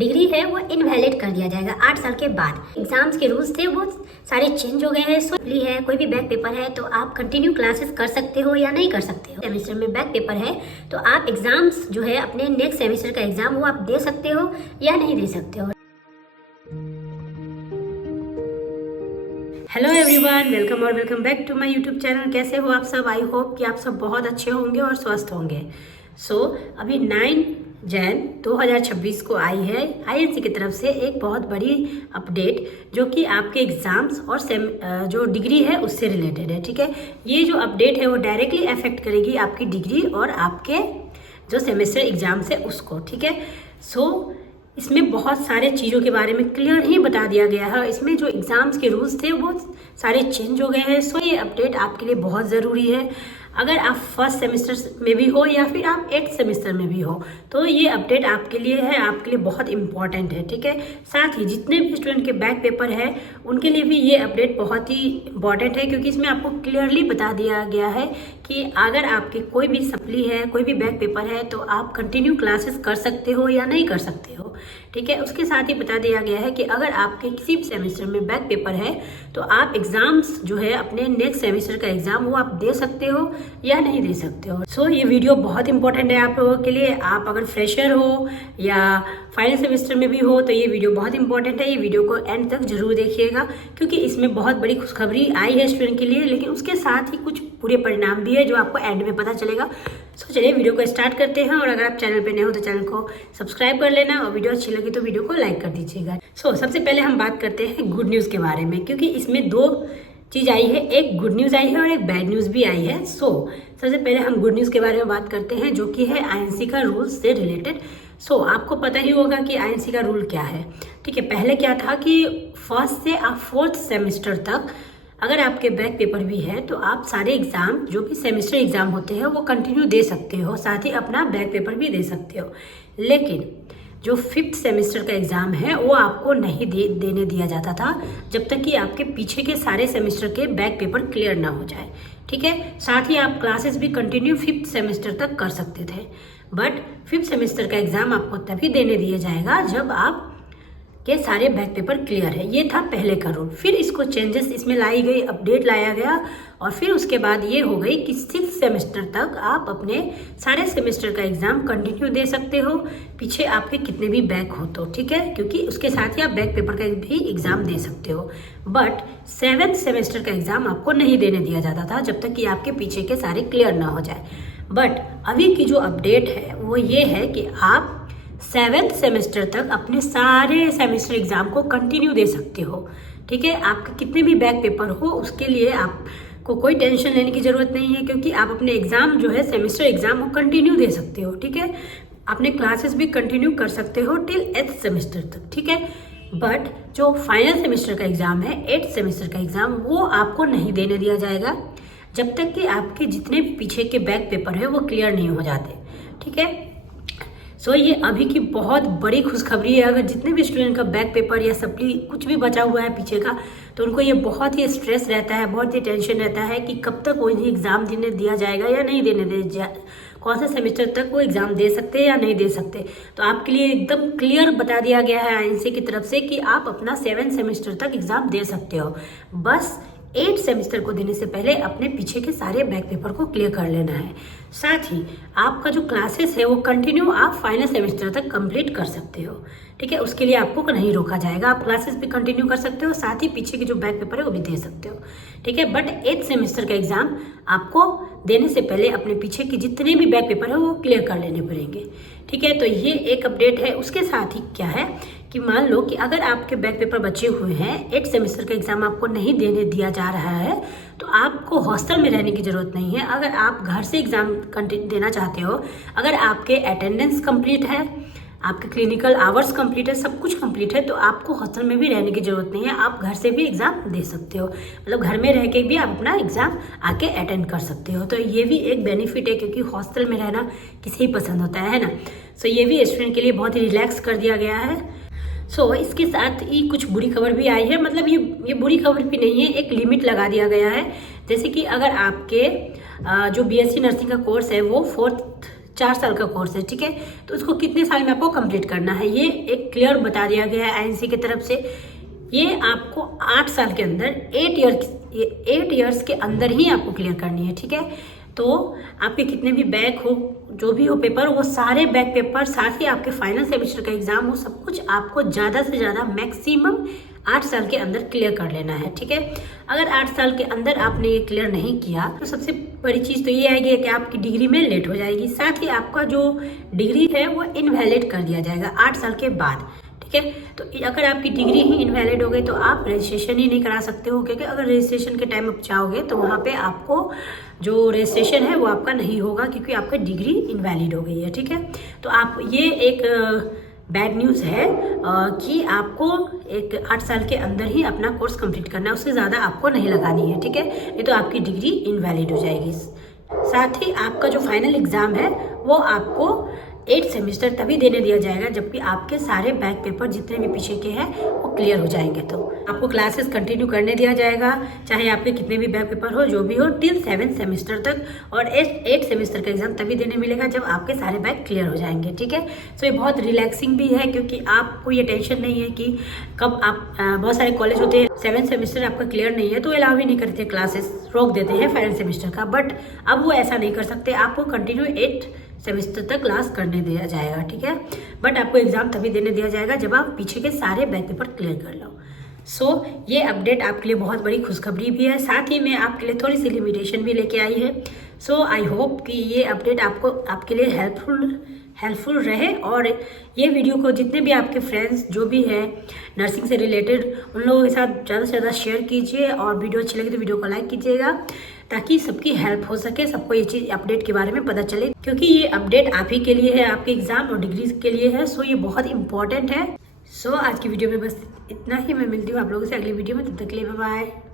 Degree है वो invalid कर दिया जाएगा 8 साल के बाद। एग्जाम्स के रूल्स थे वो सारे चेंज हो गए हैं। सो है कोई भी बैक पेपर है तो आप कंटिन्यू क्लासेस कर सकते हो या नहीं कर सकते हो। सेमेस्टर में बैक पेपर है तो आप एग्जाम्स जो है अपने नेक्स्ट सेमेस्टर का एग्जाम वो आप दे सकते हो या नहीं दे सकते हो। हेलो एवरीवन, वेलकम और welcome back to my YouTube channel. कैसे हो आप सब? आई होप कि आप सब बहुत अच्छे होंगे और स्वस्थ होंगे। अभी 9 जैन 2026 को आई है आईएनसी की तरफ से एक बहुत बड़ी अपडेट जो कि आपके एग्जाम्स और जो डिग्री है उससे रिलेटेड है। ठीक है, ये जो अपडेट है वो डायरेक्टली अफेक्ट करेगी आपकी डिग्री और आपके जो सेमेस्टर एग्जाम्स है उसको। ठीक है, इसमें बहुत सारे चीज़ों के बारे में क्लियर ही बता दिया गया है। इसमें जो एग्ज़ाम्स के रूल्स थे वो सारे चेंज हो गए हैं। ये अपडेट आपके लिए बहुत ज़रूरी है। अगर आप फर्स्ट सेमेस्टर में भी हो या फिर आप 8th सेमेस्टर में भी हो तो ये अपडेट आपके लिए है, आपके लिए बहुत इंपॉर्टेंट है। ठीक है, साथ ही जितने भी स्टूडेंट के बैक पेपर है उनके लिए भी ये अपडेट बहुत ही इंपॉर्टेंट है, क्योंकि इसमें आपको क्लियरली बता दिया गया है कि अगर आपकी कोई भी सप्ली है, कोई भी बैक पेपर है तो आप कंटिन्यू क्लासेस कर सकते हो या नहीं कर सकते हो। ठीक है, उसके साथ ही बता दिया गया है कि अगर आपके किसी भी सेमेस्टर में बैक पेपर है तो आप एग्जाम्स जो है अपने नेक्स्ट सेमेस्टर का एग्जाम वो आप दे सकते हो या नहीं दे सकते हो। ये वीडियो बहुत इंपॉर्टेंट है आप लोगों के लिए। आप अगर फ्रेशर हो या फाइनल सेमेस्टर में भी हो तो ये वीडियो बहुत इंपॉर्टेंट है। ये वीडियो को एंड तक जरूर देखिएगा, क्योंकि इसमें बहुत बड़ी खुशखबरी आई है स्टूडेंट के लिए, लेकिन उसके साथ ही कुछ बुरे परिणाम भी है जो आपको एंड में पता चलेगा। चलिए वीडियो को स्टार्ट करते हैं। और अगर आप चैनल पे नए हो तो चैनल को सब्सक्राइब कर लेना और वीडियो अच्छी लगी तो वीडियो को लाइक कर दीजिएगा। सबसे पहले हम बात करते हैं गुड न्यूज़ के बारे में, क्योंकि इसमें 2 चीज़ आई है, एक गुड न्यूज़ आई है और एक बैड न्यूज़ भी आई है। सबसे पहले हम गुड न्यूज़ के बारे में बात करते हैं, जो कि है आईएनसी का रूल्स से रिलेटेड। आपको पता ही होगा कि आईएनसी का रूल क्या है। ठीक है, पहले क्या था कि 1st से आप 4th सेमेस्टर तक अगर आपके बैक पेपर भी है तो आप सारे एग्जाम जो भी सेमेस्टर एग्जाम होते हैं वो कंटिन्यू दे सकते हो, साथ ही अपना बैक पेपर भी दे सकते हो। लेकिन जो 5th सेमेस्टर का एग्जाम है वो आपको नहीं देने दिया जाता था जब तक कि आपके पीछे के सारे सेमेस्टर के बैक पेपर क्लियर ना हो जाए। ठीक है, साथ ही आप क्लासेस भी कंटिन्यू 5th सेमेस्टर तक कर सकते थे। बट 5th सेमेस्टर का एग्जाम आपको तभी देने दिया जाएगा जब आप के सारे बैक पेपर क्लियर है। ये था पहले का रूल। फिर इसको चेंजेस इसमें लाई गई, अपडेट लाया गया, और फिर उसके बाद ये हो गई कि 6th सेमेस्टर तक आप अपने सारे सेमेस्टर का एग्जाम कंटिन्यू दे सकते हो, पीछे आपके कितने भी बैक हो तो। ठीक है, क्योंकि उसके साथ ही आप बैक पेपर का भी एग्जाम दे सकते हो। बट 7th सेमेस्टर का एग्जाम आपको नहीं देने दिया जाता था जब तक कि आपके पीछे के सारे क्लियर ना हो जाए। बट अभी की जो अपडेट है वो ये है कि आप 7th सेमेस्टर तक अपने सारे सेमेस्टर एग्जाम को कंटिन्यू दे सकते हो। ठीक है, आपके कितने भी बैक पेपर हो उसके लिए आपको कोई टेंशन लेने की जरूरत नहीं है, क्योंकि आप अपने एग्जाम जो है सेमेस्टर एग्जाम वो कंटिन्यू दे सकते हो। ठीक है, अपने क्लासेस भी कंटिन्यू कर सकते हो टिल 8th सेमेस्टर तक। ठीक है, बट जो फाइनल सेमेस्टर का एग्जाम है 8th सेमेस्टर का एग्जाम वो आपको नहीं देने दिया जाएगा जब तक कि आपके जितने भी पीछे के बैक पेपर है वो क्लियर नहीं हो जाते। ठीक है, ये अभी की बहुत बड़ी खुशखबरी है। अगर जितने भी स्टूडेंट का बैक पेपर या सप्ली कुछ भी बचा हुआ है पीछे का, तो उनको ये बहुत ही स्ट्रेस रहता है, बहुत ही टेंशन रहता है कि कब तक वो एग्ज़ाम देने दिया जाएगा या नहीं देने दिया, कौन से सेमेस्टर तक वो एग्ज़ाम दे सकते हैं या नहीं दे सकते। तो आपके लिए एकदम क्लियर बता दिया गया है आईएनसी की तरफ से कि आप अपना 7th सेमेस्टर तक एग्ज़ाम दे सकते हो। बस 8th सेमेस्टर को देने से पहले अपने पीछे के सारे बैक पेपर को क्लियर कर लेना है। साथ ही आपका जो क्लासेस है वो कंटिन्यू आप फाइनल सेमेस्टर तक कंप्लीट कर सकते हो। ठीक है, उसके लिए आपको नहीं रोका जाएगा, आप क्लासेस भी कंटिन्यू कर सकते हो, साथ ही पीछे के जो बैक पेपर है वो भी दे सकते हो। ठीक है, बट 8th सेमेस्टर का एग्जाम आपको देने से पहले अपने पीछे के जितने भी बैक पेपर है वो क्लियर कर लेने पड़ेंगे। ठीक है, तो ये एक अपडेट है। उसके साथ ही क्या है कि मान लो कि अगर आपके बैक पेपर बचे हुए हैं, 8th सेमेस्टर का एग्जाम आपको नहीं देने दिया जा रहा है, तो आपको हॉस्टल में रहने की जरूरत नहीं है। अगर आप घर से एग्जाम देना चाहते हो, अगर आपके अटेंडेंस कंप्लीट है, आपके क्लिनिकल आवर्स कंप्लीट है, सब कुछ कंप्लीट है, तो आपको हॉस्टल में भी रहने की जरूरत नहीं है। आप घर से भी एग्जाम दे सकते हो, मतलब घर में रह के भी आप अपना एग्जाम आके अटेंड कर सकते हो। तो ये भी एक बेनिफिट है, क्योंकि हॉस्टल में रहना किसी ही पसंद होता है ना। ये भी स्टूडेंट के लिए बहुत ही रिलैक्स कर दिया गया है। इसके साथ ही कुछ बुरी खबर भी आई है, मतलब ये बुरी खबर भी नहीं है, एक लिमिट लगा दिया गया है। जैसे कि अगर आपके जो बीएससी नर्सिंग का कोर्स है वो 4th 4 साल का कोर्स है, ठीक है। तो उसको कितने साल में आपको कंप्लीट करना है, ये एक क्लियर बता दिया गया है आईएनसी की तरफ से। ये आपको 8 साल के अंदर 8 ईयर्स के अंदर ही आपको क्लियर करनी है, ठीक है। तो आपके कितने भी बैक हो, जो भी हो पेपर, वो सारे बैक पेपर, साथ ही आपके फाइनल सेमेस्टर का एग्जाम हो, सब कुछ आपको ज़्यादा से ज़्यादा मैक्सिमम 8 साल के अंदर क्लियर कर लेना है, ठीक है। अगर 8 साल के अंदर आपने ये क्लियर नहीं किया तो सबसे बड़ी चीज़ तो ये आएगी कि आपकी डिग्री में लेट हो जाएगी, साथ ही आपका जो डिग्री है वो इनवैलिड कर दिया जाएगा 8 साल के बाद, ठीक है। तो अगर आपकी डिग्री ही इनवैलिड हो गई तो आप रजिस्ट्रेशन ही नहीं करा सकते हो, क्योंकि अगर रजिस्ट्रेशन के टाइम आप जाओगे तो वहाँ पे आपको जो रजिस्ट्रेशन है वो आपका नहीं होगा, क्योंकि आपकी डिग्री इनवैलिड हो गई है, ठीक है। तो आप ये एक बैड न्यूज़ है कि आपको एक 8 साल के अंदर ही अपना कोर्स कंप्लीट करना है, उससे ज़्यादा आपको नहीं लगानी है, ठीक है। नहीं तो आपकी डिग्री इनवैलिड हो जाएगी। साथ ही आपका जो फाइनल एग्ज़ाम है वो आपको 8 सेमेस्टर तभी देने दिया जाएगा जबकि आपके सारे बैक पेपर जितने भी पीछे के हैं वो क्लियर हो जाएंगे। तो आपको क्लासेस कंटिन्यू करने दिया जाएगा, चाहे आपके कितने भी बैक पेपर हो, जो भी हो, टिल 7 सेमेस्टर तक। और 8 सेमेस्टर का एग्जाम तभी देने मिलेगा जब आपके सारे बैक क्लियर हो जाएंगे, ठीक है। सो ये बहुत रिलैक्सिंग भी है, क्योंकि आपको ये टेंशन नहीं है कि कब आप बहुत सारे कॉलेज होते हैं 7 सेमेस्टर आपका क्लियर नहीं है तो अलाउ ही नहीं करते, क्लासेस रोक देते हैं फाइनल सेमेस्टर का। बट अब वो ऐसा नहीं कर सकते, आपको कंटिन्यू 8 सेमेस्टर तक क्लास करने दिया जाएगा, ठीक है। बट आपको एग्जाम तभी देने दिया जाएगा जब आप पीछे के सारे बैक पेपर क्लियर कर लो। सो ये अपडेट आपके लिए बहुत बड़ी खुशखबरी भी है, साथ ही में आपके लिए थोड़ी सी लिमिटेशन भी लेके आई है। सो आई होप कि ये अपडेट आपके लिए हेल्पफुल रहे, और ये वीडियो को जितने भी आपके फ्रेंड्स जो भी है नर्सिंग से रिलेटेड उन लोगों के साथ ज़्यादा से ज़्यादा शेयर कीजिए, और वीडियो अच्छी लगी तो वीडियो को लाइक कीजिएगा, ताकि सबकी हेल्प हो सके, सबको ये चीज़ अपडेट के बारे में पता चले, क्योंकि ये अपडेट आप ही के लिए है, आपके एग्जाम और डिग्री के लिए है। सो ये बहुत इंपॉर्टेंट है। सो आज की वीडियो में बस इतना ही। मैं मिलती हूँ आप लोगों से अगली वीडियो में, तब तक के लिए बाय बाय।